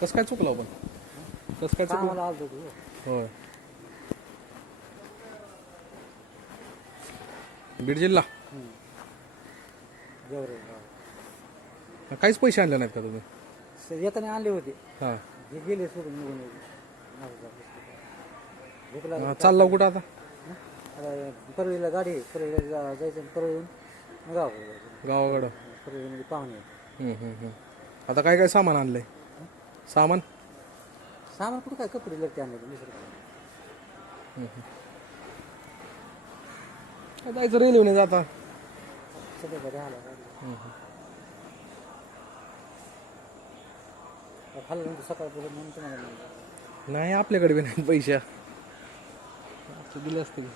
कसं काय चुकलं आपण? कसं काय चुकलं? होय. बीड जिल्हा काहीच पैसे आणले नाहीत का तुम्ही? येताना आणले होते. हां. हे गेले सोडून निघून. हां, चालला कुठं आता? आता परळीला गाडी आहे. परळीला जा- जायचं आणि परळीहून. गाव गावाकडं. पाहुणे आहेत. हम्म, हम्म, हम्म. आता काय काय सामान आणलंय? सामान सामान कुठं काय कपडे लागते आणले दुसरं काय. जायचं रेल्वेने जाता सध्या घरी आला खाल्लं नंतर सकाळपासून म्हणून तुम्हाला. नाही आपल्याकडे बी नाही पैसे असं दिले असते की.